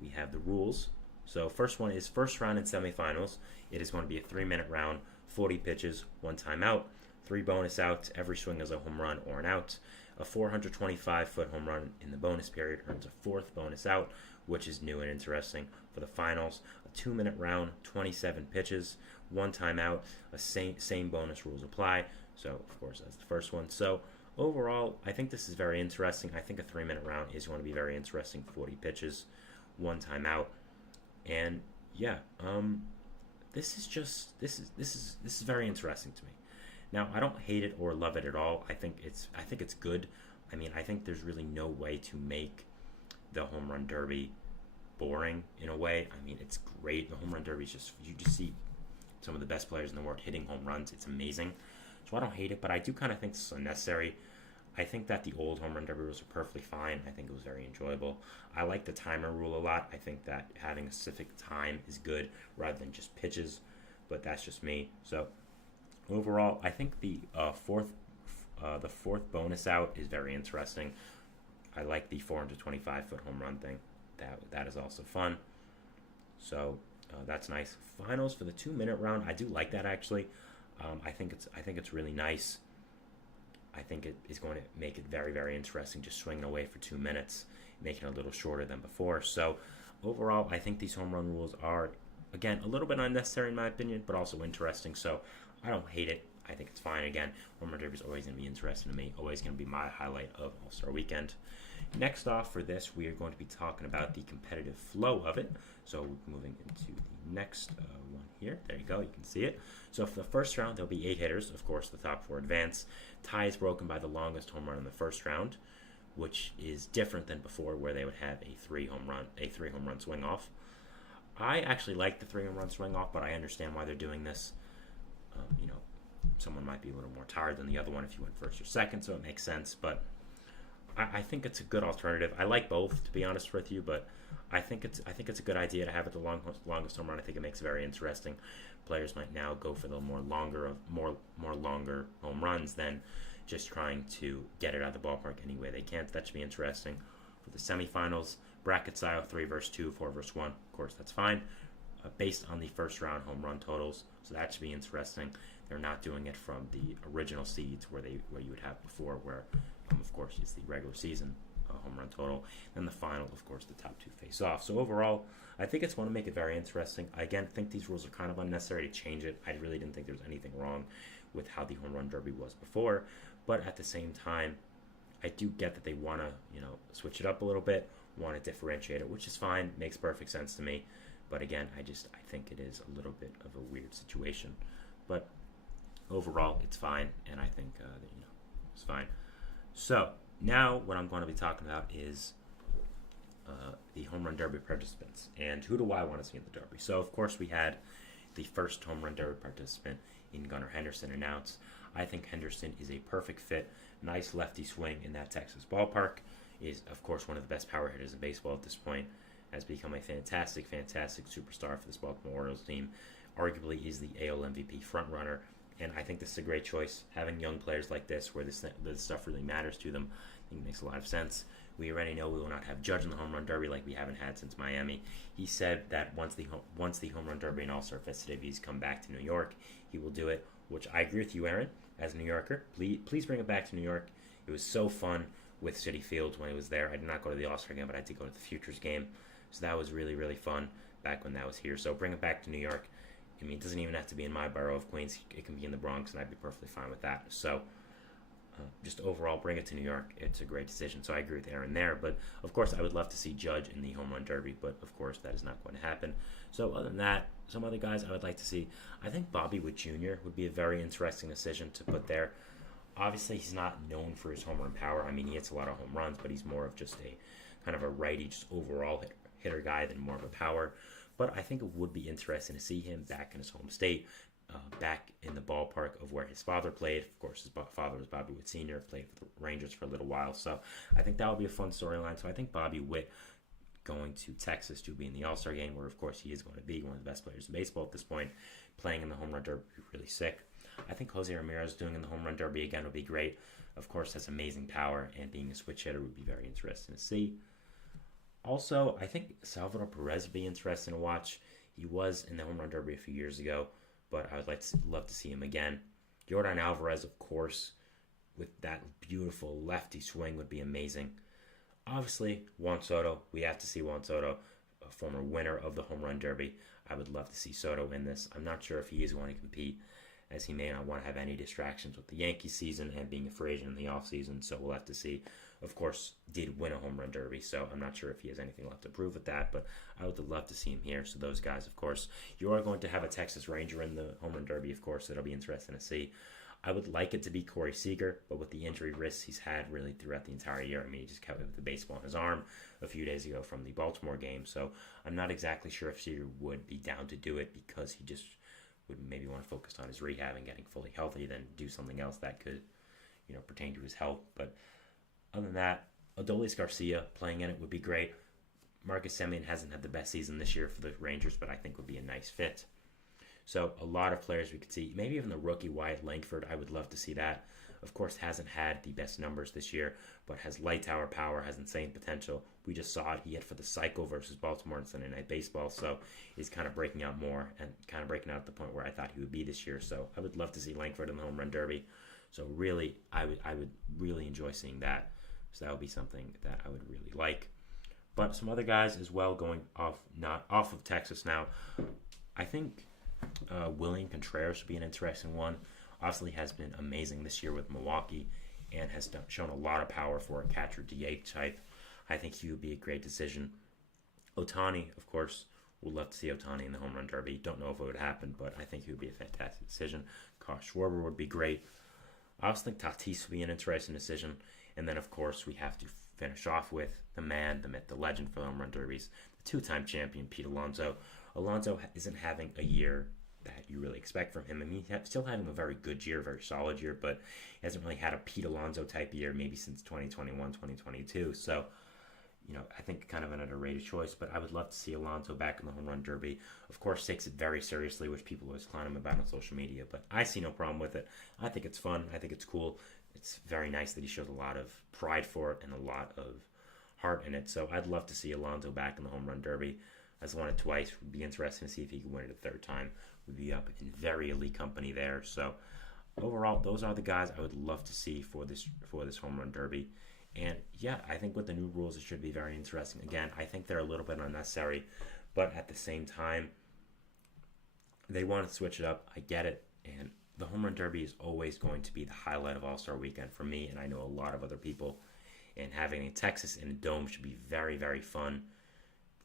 the rules. So, first one is first round and semifinals. It is going to be a 3-minute round, 40 pitches, 1 timeout, 3 bonus outs. Every swing is a home run or an out. A 425-foot home run in the bonus period earns a 4th bonus out, which is new and interesting. For the finals, a 2-minute round, 27 pitches, 1 timeout. Same bonus rules apply. So, of course, that's the first one. So, overall, I think this is very interesting. I think a 3-minute round is going to be very interesting. 40 pitches, 1 timeout, and yeah, this is very interesting to me. Now, I don't hate it or love it at all. I think it's good. I mean, I think there's really no way to make the home run derby boring in a way. I mean, it's great. The home run derby is you just see some of the best players in the world hitting home runs. It's amazing. So I don't hate it, but I do kind of think this is unnecessary. I think that the old home run derby rules are perfectly fine. I think it was very enjoyable. I like the timer rule a lot. I think that having a specific time is good rather than just pitches, but that's just me. So overall, I think the fourth bonus out is very interesting. I like the 425-foot home run thing. That is also fun. So that's nice. Finals for the 2-minute round. I do like that actually. I think it's really nice. I think it is going to make it very, very interesting, just swinging away for 2 minutes, making it a little shorter than before. So overall, I think these home run rules are, again, a little bit unnecessary in my opinion, but also interesting. So I don't hate it. I think it's fine. Again, home run derby is always going to be interesting to me, always going to be my highlight of All-Star Weekend. Next off for this, we are going to be talking about the competitive flow of it. So moving into the next one here. There you go. You can see it. So for the first round, there'll be 8 hitters. Of course, the top 4 advance. Tie is broken by the longest home run in the first round, which is different than before where they would have a 3 home run swing off. I actually like the 3 home run swing off, but I understand why they're doing this. Someone might be a little more tired than the other one if you went first or second, so it makes sense. But I think it's a good alternative. I like both, to be honest with you, but I think it's a good idea to have it the longest home run. I think it makes it very interesting. Players might now go for the more longer home runs than just trying to get it out of the ballpark any way they can. So that should be interesting. For the semifinals, bracket style, 3 versus 2, 4 versus 1. Of course, that's fine. Based on the first round home run totals, so that should be interesting. They're not doing it from the original seeds where you would have before, where of course it's the regular season home run total. Then the final, of course, the top 2 face off. So overall, I think it's going to make it very interesting. I again think these rules are kind of unnecessary to change it. I really didn't think there was anything wrong with how the home run derby was before, but at the same time, I do get that they want to switch it up a little bit, want to differentiate it, which is fine, makes perfect sense to me. But again, I think it is a little bit of a weird situation. But overall, it's fine, and I think it's fine. So now what I'm going to be talking about is the home run derby participants, and who do I want to see in the derby? So of course we had the first home run derby participant in Gunnar Henderson announced. I think Henderson is a perfect fit. Nice lefty swing in that Texas ballpark. Is of course one of the best power hitters in baseball at this point. Has become a fantastic superstar for this Baltimore Orioles team. Arguably is the AL MVP frontrunner, and I think this is a great choice. Having young players like this, where this stuff really matters to them, I think it makes a lot of sense. We already know we will not have Judge in the home run derby like we haven't had since Miami. He said that once the home run derby and All-Star festivities come back to New York, he will do it, which I agree with you, Aaron, as a New Yorker. Please bring it back to New York. It was so fun with Citi Fields when he was there. I did not go to the All-Star game, but I did go to the Futures game. So that was really, really fun back when that was here. So bring it back to New York. I mean, it doesn't even have to be in my borough of Queens. It can be in the Bronx, and I'd be perfectly fine with that. So just overall, bring it to New York. It's a great decision. So I agree with Aaron there. But, of course, I would love to see Judge in the home run derby. But, of course, that is not going to happen. So other than that, some other guys I would like to see. I think Bobby Witt Jr. would be a very interesting decision to put there. Obviously, he's not known for his home run power. I mean, he hits a lot of home runs, but he's more of just a kind of a righty, just overall hitter guy than more of a power. But I think it would be interesting to see him back in his home state, back in the ballpark of where his father played. Of course, his father was Bobby Witt Sr., played for the Rangers for a little while. So I think that would be a fun storyline. So I think Bobby Witt going to Texas to be in the All-Star game, where, of course, he is going to be one of the best players in baseball at this point, playing in the home run derby would be really sick. I think Jose Ramirez doing in the home run derby again would be great. Of course, has amazing power, and being a switch hitter would be very interesting to see. Also, I think Salvador Perez would be interesting to watch. He was in the home run derby a few years ago, but I would love to see him again. Yordan Alvarez, of course, with that beautiful lefty swing would be amazing. Obviously, Juan Soto. We have to see Juan Soto, a former winner of the home run derby. I would love to see Soto in this. I'm not sure if he is going to compete as he may not want to have any distractions with the Yankees season and being a free agent in the offseason. So we'll have to see. Of course, did win a home run derby, so I'm not sure if he has anything left to prove with that, but I would love to see him here. So those guys, of course, you are going to have a Texas Ranger in the home run derby, of course. It'll be interesting to see. I would like it to be Corey Seager, but with the injury risks he's had really throughout the entire year, I mean, he just kept with the baseball in his arm a few days ago from the Baltimore game, so I'm not exactly sure if Seager would be down to do it because he just would maybe want to focus on his rehab and getting fully healthy, then do something else that could, pertain to his health. But other than that, Adolis Garcia playing in it would be great. Marcus Semien hasn't had the best season this year for the Rangers, but I think would be a nice fit. So a lot of players we could see. Maybe even the rookie Wyatt Langford, I would love to see that. Of course, hasn't had the best numbers this year, but has light tower power, has insane potential. We just saw it. He hit for the cycle versus Baltimore in Sunday Night Baseball, so he's kind of breaking out more and kind of breaking out at the point where I thought he would be this year. So I would love to see Langford in the home run derby. So really, I would really enjoy seeing that. So that would be something that I would really like. But some other guys as well going not off of Texas now. I think William Contreras would be an interesting one. Obviously has been amazing this year with Milwaukee and has shown a lot of power for a catcher DH type. I think he would be a great decision. Ohtani, of course, would love to see Ohtani in the home run derby. Don't know if it would happen, but I think he would be a fantastic decision. Kyle Schwarber would be great. I also think Tatis would be an interesting decision. And then, of course, we have to finish off with the man, the myth, the legend for the home run derbies, the two-time champion, Pete Alonso. Alonso isn't having a year that you really expect from him. I mean, he's still having a very good year, very solid year, but he hasn't really had a Pete Alonso type year maybe since 2021, 2022. So, I think kind of an underrated choice, but I would love to see Alonso back in the home run derby. Of course, takes it very seriously, which people always clown him about on social media, but I see no problem with it. I think it's fun. I think it's cool. It's very nice that he shows a lot of pride for it and a lot of heart in it. So I'd love to see Alonso back in the home run derby. Has won it twice. Would be interesting to see if he can win it a third time. Would be up in very elite company there. So overall, those are the guys I would love to see for this home run derby. And yeah, I think with the new rules, it should be very interesting. Again, I think they're a little bit unnecessary, but at the same time, they want to switch it up. I get it. And the home run derby is always going to be the highlight of All-Star Weekend for me, and I know a lot of other people. And having a Texas in a dome should be very, very fun.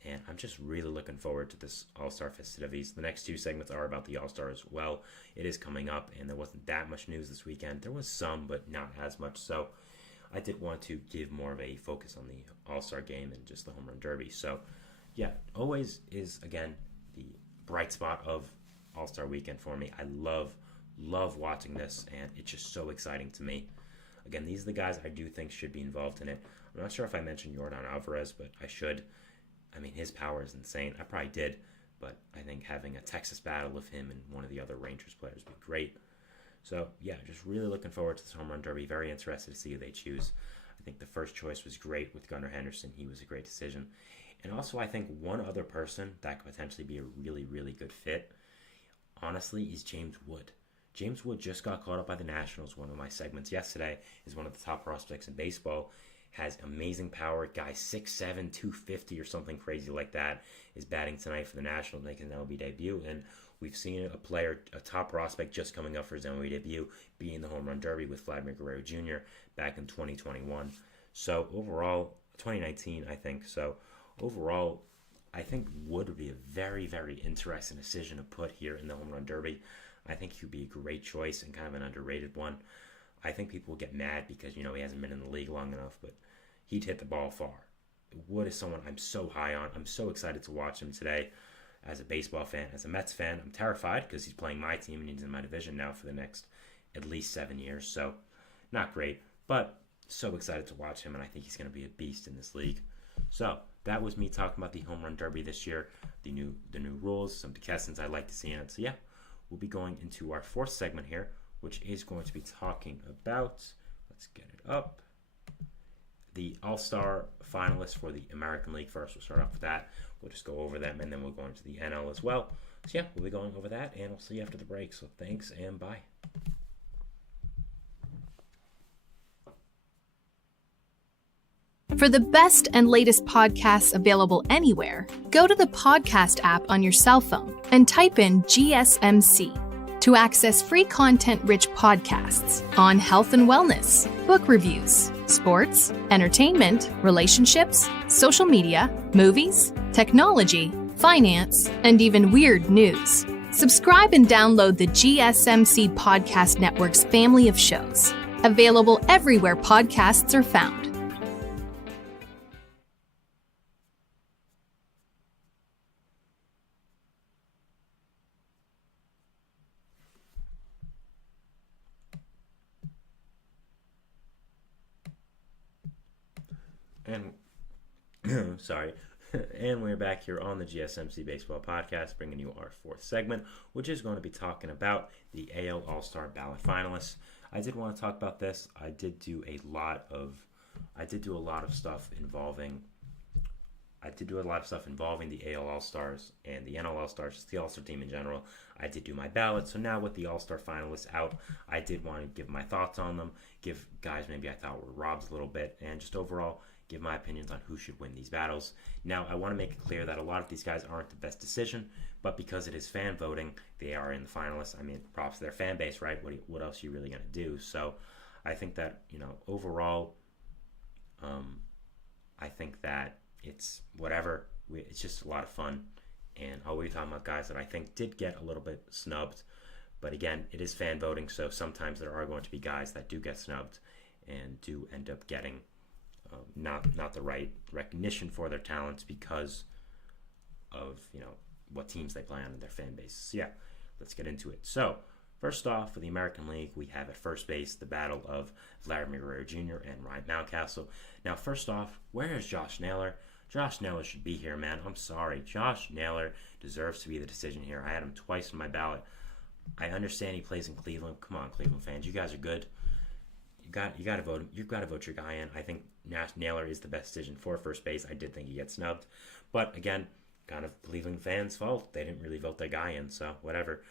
And I'm just really looking forward to this All-Star festivities. The next two segments are about the All-Star as well. It is coming up, and there wasn't that much news this weekend. There was some, but not as much. So I did want to give more of a focus on the All-Star game and just the home run derby. So yeah, always is, again, the bright spot of All-Star Weekend for me. I love watching this, and it's just so exciting to me. Again, these are the guys I do think should be involved in it. I'm not sure if I mentioned Yordan Alvarez, but I should. I mean, his power is insane. I probably did, but I think having a Texas battle with him and one of the other Rangers players would be great. So, yeah, just really looking forward to this home run derby. Very interested to see who they choose. I think the first choice was great with Gunnar Henderson. He was a great decision. And also, I think one other person that could potentially be a really, really good fit, honestly, is James Wood. James Wood just got called up by the Nationals. One of my segments yesterday is one of the top prospects in baseball. Has amazing power. Guy 6'7", 250 or something crazy like that is batting tonight for the Nationals, making his MLB debut. And we've seen a top prospect just coming up for his MLB debut be in the home run derby with Vladimir Guerrero Jr. back in 2021. So overall, 2019, I think. So overall, I think Wood would be a very, very interesting decision to put here in the home run derby. I think he would be a great choice and kind of an underrated one. I think people will get mad because, he hasn't been in the league long enough, but he'd hit the ball far. Wood is someone I'm so high on. I'm so excited to watch him today as a baseball fan. As a Mets fan, I'm terrified because he's playing my team and he's in my division now for the next at least 7 years. So, not great, but so excited to watch him, and I think he's going to be a beast in this league. So, that was me talking about the home run derby this year, the new rules, some contestants I'd like to see in it. So, yeah, we'll be going into our fourth segment here, which is going to be talking about, let's get it up, the All-Star finalists for the American League first. We'll start off with that. We'll just go over them, and then we'll go into the NL as well. So, yeah, we'll be going over that, and we'll see you after the break. So, thanks, and bye. For the best and latest podcasts available anywhere, go to the podcast app on your cell phone and type in GSMC. To access free content-rich podcasts on health and wellness, book reviews, sports, entertainment, relationships, social media, movies, technology, finance, and even weird news. Subscribe and download the GSMC Podcast Network's family of shows, available everywhere podcasts are found. And sorry. And we're back here on the GSMC Baseball Podcast, bringing you our fourth segment, which is going to be talking about the AL All-Star ballot finalists. I did want to talk about this. I did do a lot of stuff involving the AL All-Stars and the NL All-Stars, just the All-Star team in general. I did do my ballot. So now with the All-Star finalists out, I did want to give my thoughts on them, give guys maybe I thought were robbed a little bit, and just overall give my opinions on who should win these battles. Now, I want to make it clear that a lot of these guys aren't the best decision, but because it is fan voting, they are in the finalists. I mean, props to their fan base, right? What else are you really going to do? So I think that, overall, I think that it's whatever. It's just a lot of fun. And I'll be talking about guys that I think did get a little bit snubbed. But again, it is fan voting, so sometimes there are going to be guys that do get snubbed and do end up getting not the right recognition for their talents because of what teams they play on in their fan base. So yeah, let's get into it. So first off, for the American League, we have at first base the battle of Vladimir Guerrero Jr. and Ryan Mountcastle. Now, first off, where is Josh Naylor? Josh Naylor should be here, man. I'm sorry. Josh Naylor deserves to be the decision here. I had him twice in my ballot. I understand he plays in Cleveland. Come on, Cleveland fans, you guys are good. You got to vote him. You've got to vote your guy in. I think Naylor is the best decision for first base. I did think he gets snubbed, but again, kind of Cleveland fans' fault. They didn't really vote their guy in, so whatever.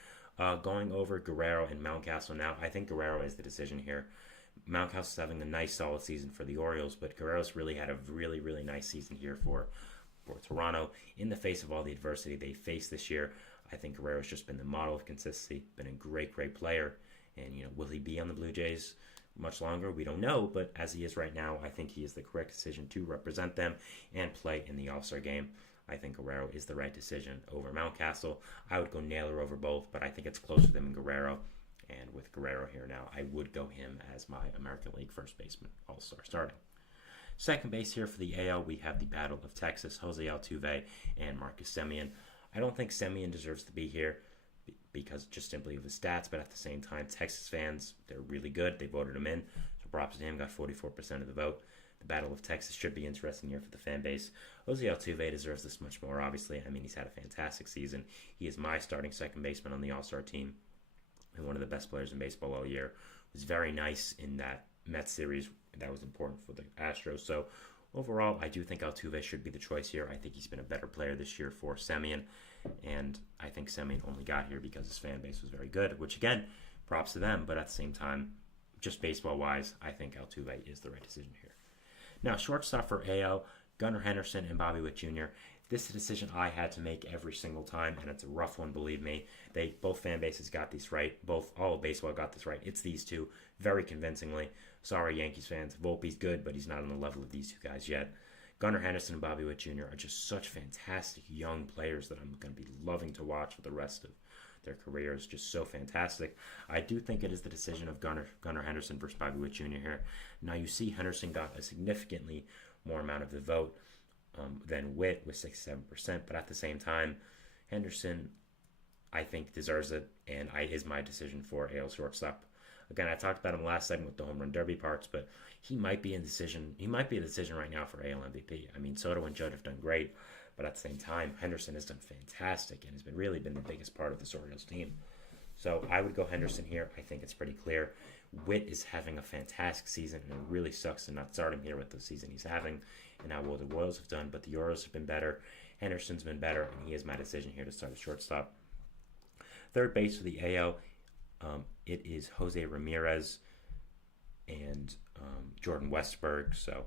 Going over Guerrero and Mountcastle now, I think Guerrero is the decision here. Mountcastle's having a nice, solid season for the Orioles, but Guerrero's really had a really, really nice season here for Toronto. In the face of all the adversity they faced this year, I think Guerrero's just been the model of consistency, been a great, great player, and will he be on the Blue Jays much longer? We don't know, but as he is right now, I think he is the correct decision to represent them and play in the All-Star game. I think Guerrero is the right decision over Mountcastle. I would go Naylor over both, but I think it's closer than Guerrero. And with Guerrero here now, I would go him as my American League first baseman, All-Star starting. Second base here for the AL, we have the Battle of Texas, Jose Altuve and Marcus Semien. I don't think Semien deserves to be here because just simply of his stats, but at the same time, Texas fans, they're really good. They voted him in, so props to him, got 44% of the vote. The Battle of Texas should be interesting here for the fan base. Jose Altuve deserves this much more, obviously. I mean, he's had a fantastic season. He is my starting second baseman on the All-Star team and one of the best players in baseball all year. Was very nice in that Mets series. That was important for the Astros. So overall, I do think Altuve should be the choice here. I think he's been a better player this year for Semien. And I think Semien only got here because his fan base was very good, which again, props to them. But at the same time, just baseball-wise, I think Altuve is the right decision here. Now, shortstop for AL, Gunnar Henderson and Bobby Witt Jr. This is a decision I had to make every single time, and it's a rough one, believe me. Both fan bases got this right. All of baseball got this right. It's these two, very convincingly. Sorry, Yankees fans. Volpe's good, but he's not on the level of these two guys yet. Gunnar Henderson and Bobby Witt Jr. are just such fantastic young players that I'm going to be loving to watch for the rest of their careers. Just so fantastic. I do think it is the decision of Gunnar Henderson versus Bobby Witt Jr. here. Now, you see Henderson got a significantly more amount of the vote than Witt with 67%, but at the same time, Henderson, I think, deserves it, and is my decision for AL shortstop. Again, I talked about him last segment with the home run derby parts, but he might be in decision. He might be a decision right now for AL MVP. I mean, Soto and Judd have done great, but at the same time, Henderson has done fantastic and has really been the biggest part of this Orioles team. So I would go Henderson here. I think it's pretty clear. Witt is having a fantastic season, and it really sucks to not start him here with the season he's having and how well the Royals have done, but the Orioles have been better. Henderson's been better, and he is my decision here to start at shortstop. Third base for the AL, it is Jose Ramirez and Jordan Westburg. So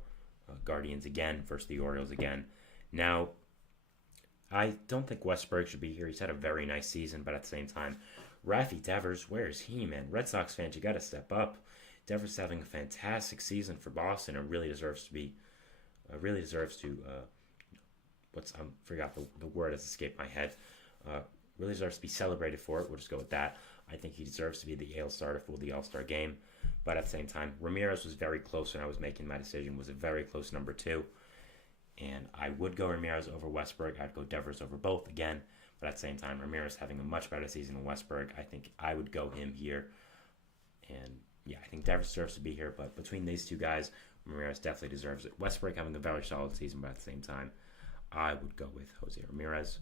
Guardians again versus the Orioles again. Now, I don't think Westburg should be here. He's had a very nice season, but at the same time, Rafi Devers, where is he, man? Red Sox fans, you got to step up. Devers having a fantastic season for Boston. It really deserves to be. Forgot the word has escaped my head. Really deserves to be celebrated for it. We'll just go with that. I think he deserves to be the AL starter for the All-Star game. But at the same time, Ramirez was very close when I was making my decision. Was a very close number 2. And I would go Ramirez over Westburg. I'd go Devers over both again. But at the same time, Ramirez having a much better season than Westburg. I think I would go him here. And yeah, I think Devers deserves to be here. But between these two guys, Ramirez definitely deserves it. Westburg having a very solid season, but at the same time, I would go with Jose Ramirez.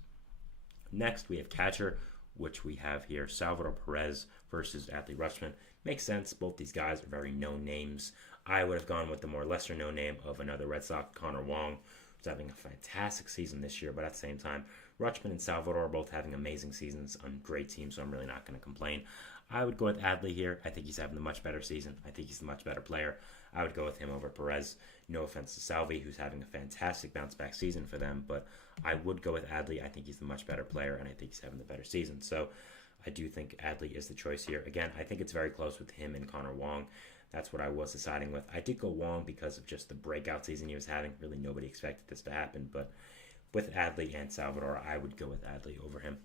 Next, we have catcher, which we have here Salvador Perez versus Adley Rutschman. Makes sense. Both these guys are very known names. I would have gone with the more lesser known name of another Red Sox, Connor Wong, who's having a fantastic season this year. But at the same time, Rutschman and Salvador are both having amazing seasons on great teams, so I'm really not going to complain. I would go with Adley here. I think he's having a much better season. I think he's a much better player. I would go with him over Perez. No offense to Salvi, who's having a fantastic bounce-back season for them, but I would go with Adley. I think he's the much better player, and I think he's having the better season. So I do think Adley is the choice here. Again, I think it's very close with him and Connor Wong. That's what I was deciding with. I did go Wong because of just the breakout season he was having. Really, nobody expected this to happen, but with Adley and Salvador, I would go with Adley over him.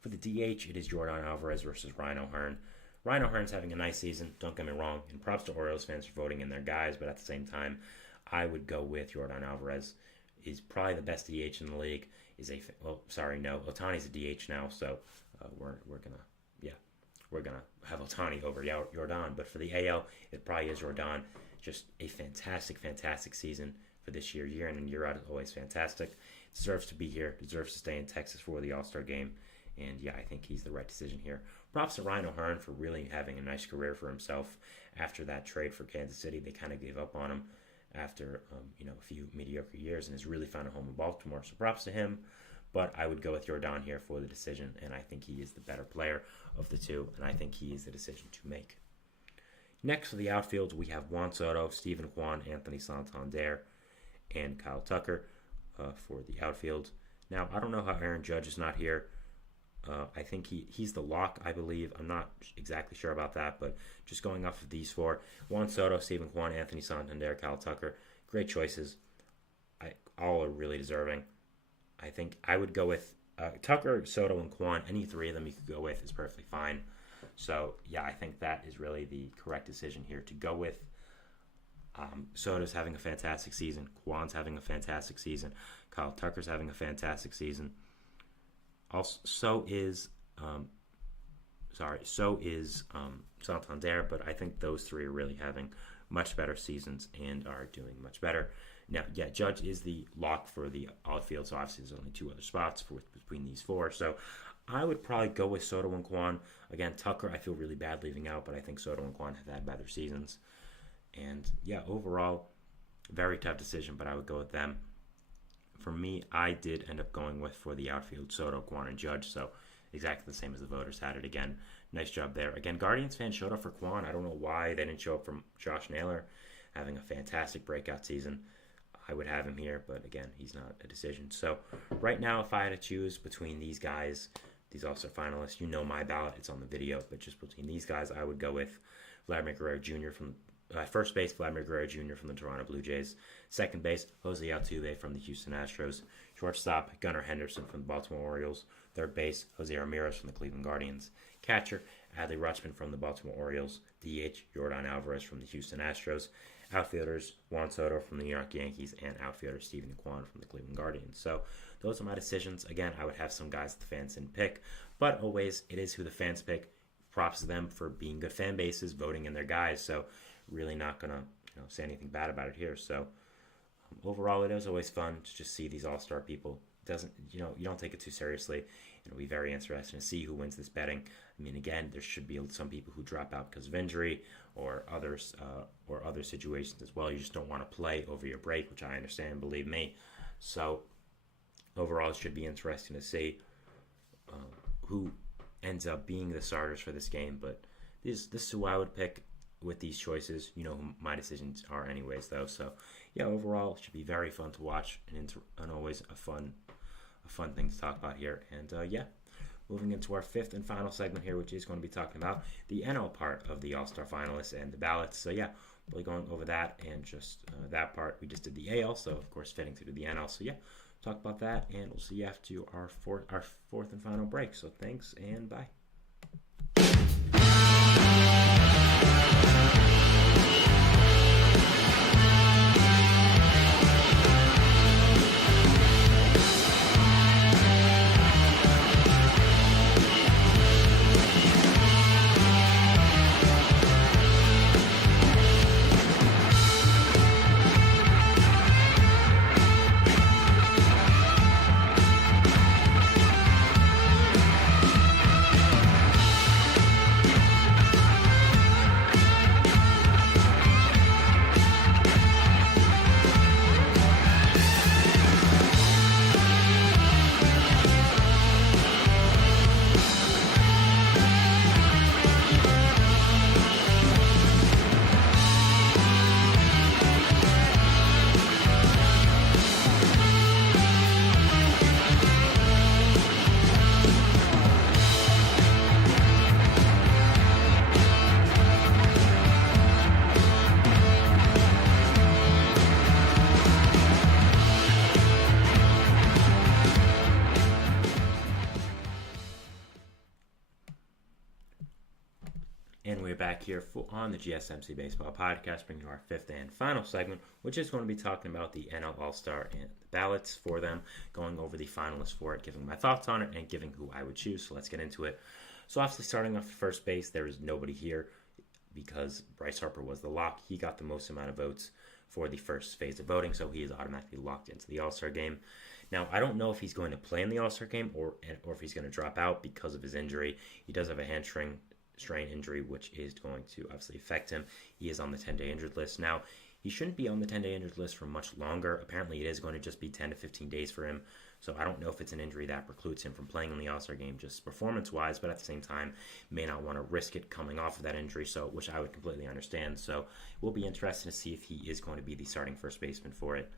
For the DH, it is Jordan Alvarez versus Ryan O'Hearn. Ryan O'Hearn's having a nice season, don't get me wrong, and props to Orioles fans for voting in their guys, but at the same time, I would go with Jordan Alvarez. He's probably the best DH in the league. Ohtani's a DH now, so we're gonna have Ohtani over Jordan. But for the AL, it probably is Jordan. Just a fantastic season for this year. Year in and year out is always fantastic. Deserves to be here. Deserves to stay in Texas for the All-Star game. And yeah, I think he's the right decision here. Props to Ryan O'Hearn for really having a nice career for himself after that trade for Kansas City. They kind of gave up on him after a few mediocre years and has really found a home in Baltimore. So props to him. But I would go with Jordan here for the decision, and I think he is the better player of the two, and I think he is the decision to make. Next for the outfield, we have Juan Soto, Steven Kwan, Anthony Santander, and Kyle Tucker for the outfield. Now, I don't know how Aaron Judge is not here. I think he's the lock, I believe. I'm not exactly sure about that, but just going off of these four, Juan Soto, Steven Kwan, Anthony Santander, Kyle Tucker, great choices. All are really deserving. I think I would go with Tucker, Soto, and Kwan. Any three of them you could go with is perfectly fine. So, yeah, I think that is really the correct decision here to go with. Soto's having a fantastic season. Kwan's having a fantastic season. Kyle Tucker's having a fantastic season. Also, so is Santander, but I think those three are really having much better seasons and are doing much better. Now, yeah, Judge is the lock for the outfield, so obviously there's only two other spots between these four. So I would probably go with Soto and Kwan. Again, Tucker, I feel really bad leaving out, but I think Soto and Kwan have had better seasons. And yeah, overall, very tough decision, but I would go with them. For me, I did end up going with, for the outfield, Soto, Kwan, and Judge, so exactly the same as the voters had it. Again, nice job there. Again, Guardians fans showed up for Kwan. I don't know why they didn't show up for Josh Naylor, having a fantastic breakout season. I would have him here, but again, he's not a decision. So right now, if I had to choose between these guys, these All-Star finalists, you know my ballot, it's on the video, but just between these guys, I would go with Vladimir Guerrero Jr. from first base, Vladimir Guerrero Jr. from the Toronto Blue Jays. Second base, Jose Altuve from the Houston Astros. Shortstop, Gunnar Henderson from the Baltimore Orioles. Third base, Jose Ramirez from the Cleveland Guardians. Catcher, Adley Rutschman from the Baltimore Orioles. DH, Jordan Alvarez from the Houston Astros. Outfielders, Juan Soto from the New York Yankees, and outfielder Steven Kwan from the Cleveland Guardians. So those are my decisions. Again, I would have some guys the fans didn't pick, but always it is who the fans pick. Props to them for being good fan bases, voting in their guys. So really not going to say anything bad about it here. So overall, it is always fun to just see these all-star people. You don't take it too seriously. It'll be very interesting to see who wins this betting. I mean, again, there should be some people who drop out because of injury or others or other situations as well. You just don't want to play over your break, which I understand, believe me. So overall, it should be interesting to see who ends up being the starters for this game. But this is who I would pick with these choices. You know who my decisions are anyways, though. So yeah, overall, it should be very fun to watch and always a fun thing to talk about here. And yeah, moving into our fifth and final segment here, which is going to be talking about the NL part of the All-Star finalists and the ballots. So yeah, we'll be going over that and just that part. We just did the AL, so of course fitting to do the NL. So yeah, talk about that, and we'll see you after our fourth and final break. So thanks, and bye. And we're back here on the GSMC Baseball Podcast, bringing you our fifth and final segment, which is going to be talking about the NL All-Star and the ballots for them, going over the finalists for it, giving my thoughts on it, and giving who I would choose. So let's get into it. So obviously starting off at first base, there is nobody here because Bryce Harper was the lock. He got the most amount of votes for the first phase of voting, so he is automatically locked into the All-Star game. Now, I don't know if he's going to play in the All-Star game or if he's going to drop out because of his injury. He does have a hamstring strain injury, which is going to obviously affect him. He is on the 10-day injured list. Now, he shouldn't be on the 10-day injured list for much longer. Apparently, it is going to just be 10 to 15 days for him. So I don't know if it's an injury that precludes him from playing in the All-Star game just performance-wise, but at the same time, may not want to risk it coming off of that injury, so which I would completely understand. So we'll be interested to see if he is going to be the starting first baseman for it.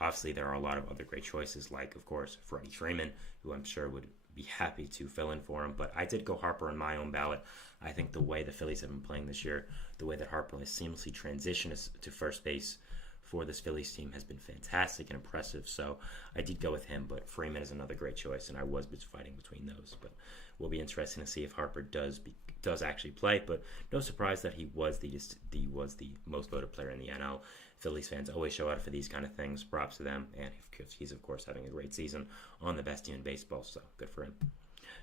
Obviously, there are a lot of other great choices, like, of course, Freddie Freeman, who I'm sure would be happy to fill in for him, but I did go Harper on my own ballot. I think the way the Phillies have been playing this year, the way that Harper has seamlessly transitioned to first base for this Phillies team has been fantastic and impressive, so I did go with him, but Freeman is another great choice, and I was fighting between those, but will be interesting to see if Harper does actually play, but no surprise that he was the most voted player in the NL. Phillies fans always show out for these kind of things. Props to them, and he's of course having a great season on the best team in baseball, so good for him.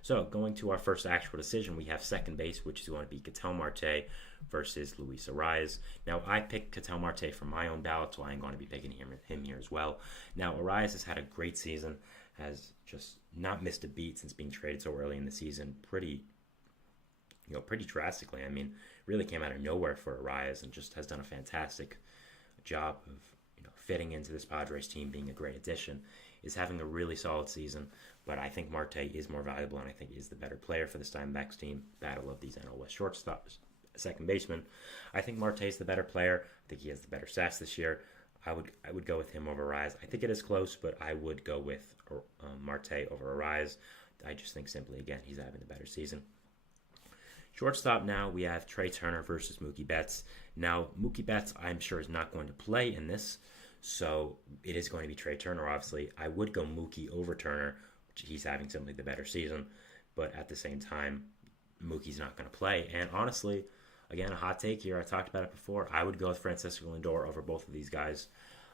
So going to our first actual decision, we have second base, which is going to be Ketel Marte versus Luis Arraez. Now, I picked Ketel Marte for my own ballot, so I'm going to be picking him here as well. Now, Arraez has had a great season, has just not missed a beat since being traded so early in the season, pretty drastically. I mean, really came out of nowhere for Arraez and just has done a fantastic job of fitting into this Padres team, being a great addition, is having a really solid season. But I think Marte is more valuable, and I think he is the better player for this Diamondbacks team. Battle of these NL West shortstops, second baseman. I think Marte is the better player. I think he has the better stats this year. I would go with him over Arraez. I think it is close, but I would go with Marte over Arraez. I just think simply, again, he's having the better season. Shortstop now, we have Trey Turner versus Mookie Betts. Now, Mookie Betts, I'm sure, is not going to play in this, so it is going to be Trey Turner, obviously. I would go Mookie over Turner, which he's having simply the better season, but at the same time, Mookie's not going to play. And honestly, again, a hot take here, I talked about it before, I would go with Francisco Lindor over both of these guys.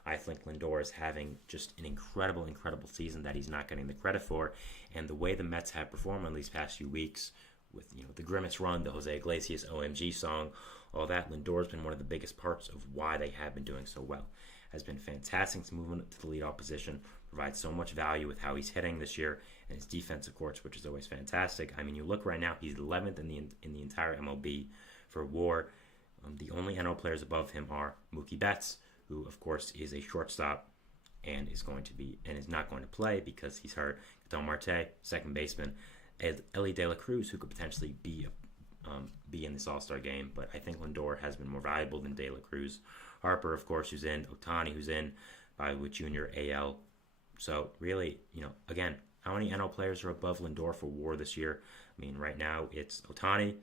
I think Lindor is having just an incredible season that he's not getting the credit for, and the way the Mets have performed in these past few weeks, with the Grimace run, the Jose Iglesias OMG song, all that, Lindor's been one of the biggest parts of why they have been doing so well. Has been fantastic to move to the leadoff position, provides so much value with how he's hitting this year, and his defense, of course, which is always fantastic. I mean, you look right now, he's 11th in the entire MLB for WAR. The only NL players above him are Mookie Betts, who, of course, is a shortstop and is not going to play because he's hurt. Ketel Marte, second baseman. Ellie De La Cruz, who could potentially be in this All-Star game, but I think Lindor has been more valuable than De La Cruz. Harper, of course, who's in. Ohtani, who's in. With Junior, AL. So really, again, how many NL players are above Lindor for WAR this year? I mean, right now it's Ohtani,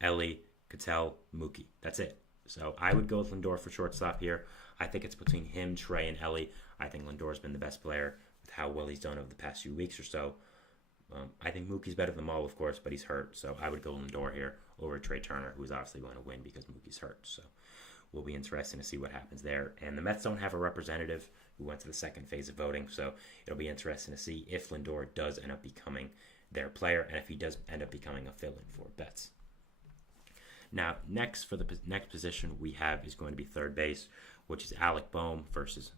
Ellie, Ketel, Mookie. That's it. So I would go with Lindor for shortstop here. I think it's between him, Trey, and Ellie. I think Lindor's been the best player with how well he's done over the past few weeks or so. I think Mookie's better than them all, of course, but he's hurt. So I would go Lindor here over Trey Turner, who's obviously going to win because Mookie's hurt. So will be interesting to see what happens there. And the Mets don't have a representative who went to the second phase of voting, so it'll be interesting to see if Lindor does end up becoming their player and if he does end up becoming a fill-in for Betts. Now, next for the next position we have is going to be third base, which is Alec Bohm versus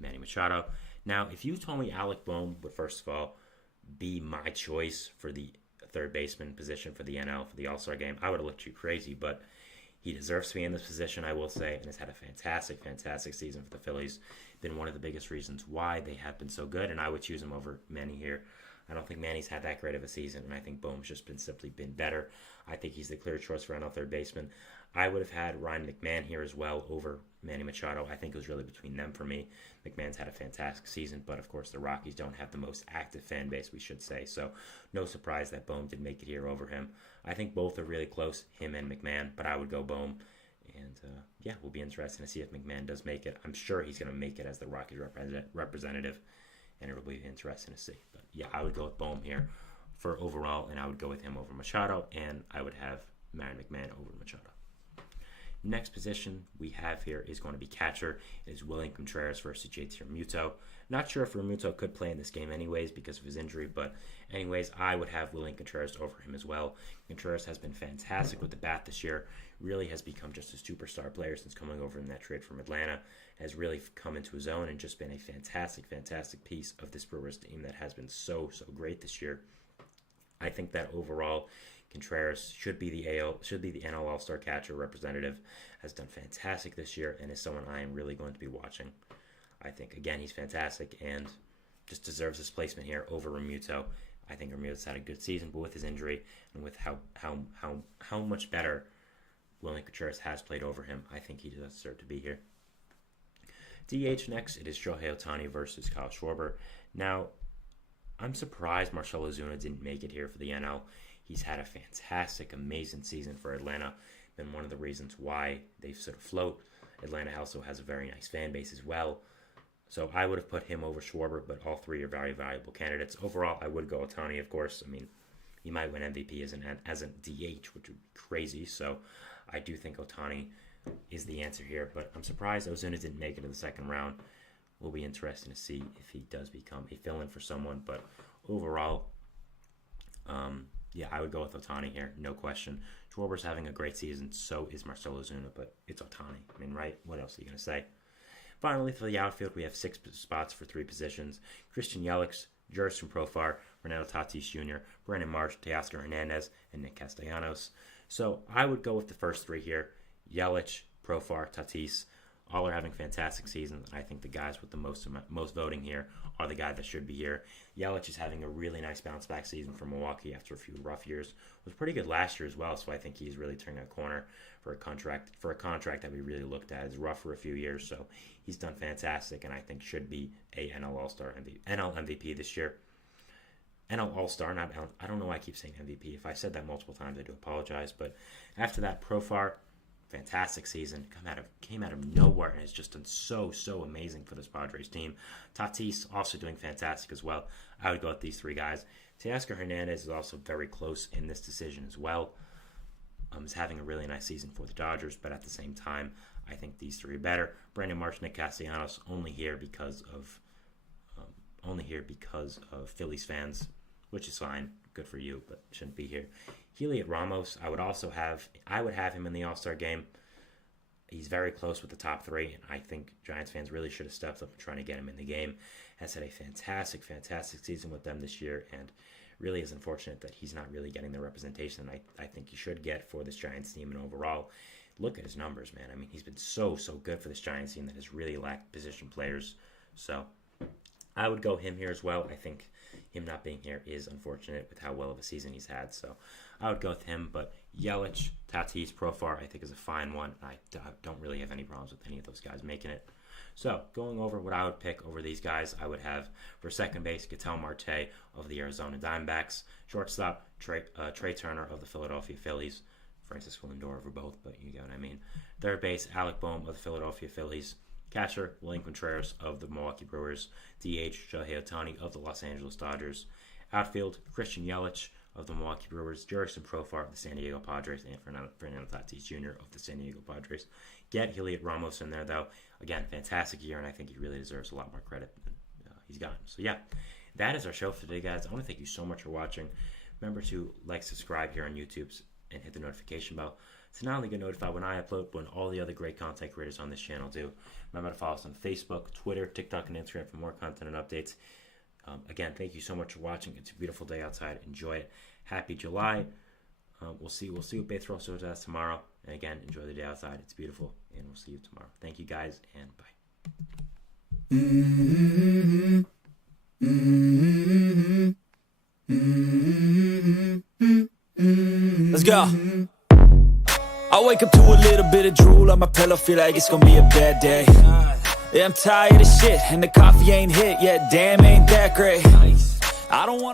Manny Machado. Now, if you told me Alec Bohm would, first of all, be my choice for the third baseman position for the NL, for the All-Star game, I would have looked at you crazy, but he deserves to be in this position, I will say, and has had a fantastic, fantastic season for the Phillies. Been one of the biggest reasons why they have been so good, and I would choose him over Manny here. I don't think Manny's had that great of a season, and I think Bohm's just simply been better. I think he's the clear choice for NL third baseman. I would have had Ryan McMahon here as well over Manny Machado. I think it was really between them for me. McMahon's had a fantastic season, but of course the Rockies don't have the most active fan base, we should say. So no surprise that Bohm did make it here over him. I think both are really close, him and McMahon, but I would go Bohm. And yeah, we'll be interested to see if McMahon does make it. I'm sure he's going to make it as the Rockies representative, and it'll be interesting to see. But yeah, I would go with Bohm here for overall, and I would go with him over Machado, and I would have Ryan McMahon over Machado. Next position we have here is going to be catcher. It is William Contreras versus JT Realmuto. Not sure if Realmuto could play in this game anyways because of his injury, but anyways, I would have William Contreras over him as well. Contreras has been fantastic with the bat this year. Really has become just a superstar player since coming over in that trade from Atlanta. Has really come into his own and just been a fantastic, fantastic piece of this Brewers team that has been so, so great this year. I think that overall, Contreras should be the NL All-Star catcher representative. Has done fantastic this year and is someone I am really going to be watching. I think again he's fantastic and just deserves his placement here over Realmuto. I think Realmuto's had a good season, but with his injury and with how much better William Contreras has played over him, I think he does deserve to be here. DH next, it is Shohei Ohtani versus Kyle Schwarber. Now, I'm surprised Marcell Ozuna didn't make it here for the NL. He's had a fantastic, amazing season for Atlanta. Been one of the reasons why they've sort of float. Atlanta also has a very nice fan base as well. So I would have put him over Schwarber, but all three are very valuable candidates. Overall, I would go Ohtani, of course. I mean, he might win MVP as a DH, which would be crazy. So I do think Ohtani is the answer here. But I'm surprised Ozuna didn't make it to the second round. Will be interesting to see if he does become a fill-in for someone. But overall, yeah, I would go with Ohtani here, no question. Schwarber's having a great season, so is Marcell Ozuna, but it's Ohtani. I mean, right? What else are you going to say? Finally, for the outfield, we have 6 spots for 3 positions. Christian Yelich, Jerson Profar, Renato Tatis Jr., Brandon Marsh, Teoscar Hernandez, and Nick Castellanos. So I would go with the first 3 here. Yelich, Profar, Tatis. All are having fantastic seasons. I think the guys with the most voting here are the guy that should be here. Yelich is having a really nice bounce-back season for Milwaukee after a few rough years. Was pretty good last year as well, so I think he's really turning a corner for a contract that we really looked at as rough for a few years. So he's done fantastic, and I think should be a NL All-Star NL MVP this year. NL All-Star, I don't know why I keep saying MVP. If I said that multiple times, I do apologize. But after that, Profar, fantastic season, came out of nowhere and has just done so amazing for this Padres team. Tatis also doing fantastic as well. I would go with these 3 guys. Teoscar Hernandez is also very close in this decision as well. Is having a really nice season for the Dodgers, but at the same time, I think these 3 are better. Brandon Marsh, Nick Castellanos, only here because of Phillies fans, which is fine. Good for you, but shouldn't be here. Heliot Ramos, I would have him in the All-Star game. He's very close with the top 3, and I think Giants fans really should have stepped up and trying to get him in the game. Has had a fantastic season with them this year, and really is unfortunate that he's not really getting the representation I think he should get for this Giants team. And overall, look at his numbers, man. I mean, he's been so good for this Giants team that has really lacked position players. So I would go him here as well. I think him not being here is unfortunate with how well of a season he's had. So I would go with him. But Yelich, Tatis, Profar, I think is a fine one. I don't really have any problems with any of those guys making it. So, going over what I would pick over these guys, I would have for second base, Ketel Marte of the Arizona Diamondbacks. Shortstop, Trey Turner of the Philadelphia Phillies. Francisco Lindor over both, but you get what I mean. Third base, Alec Bohm of the Philadelphia Phillies. Catcher, William Contreras of the Milwaukee Brewers. DH, Shohei Ohtani of the Los Angeles Dodgers. Outfield, Christian Yelich of the Milwaukee Brewers. Jurickson Profar of the San Diego Padres. And Fernando Tatis Jr. of the San Diego Padres. Get Heliot Ramos in there, though. Again, fantastic year, and I think he really deserves a lot more credit than he's gotten. So, yeah, that is our show for today, guys. I want to thank you so much for watching. Remember to like, subscribe here on YouTube, and hit the notification bell to not only get notified when I upload, but when all the other great content creators on this channel do. Remember to follow us on Facebook, Twitter, TikTok, and Instagram for more content and updates. Again, thank you so much for watching. It's a beautiful day outside. Enjoy it. Happy July. We'll see what baseball shows us tomorrow. And again, enjoy the day outside. It's beautiful, and we'll see you tomorrow. Thank you, guys, and bye. Let's go. I wake up to a little bit of drool on my pillow, feel like it's gonna be a bad day. Yeah, I'm tired of shit, and the coffee ain't hit yet, damn, ain't that great. I don't wanna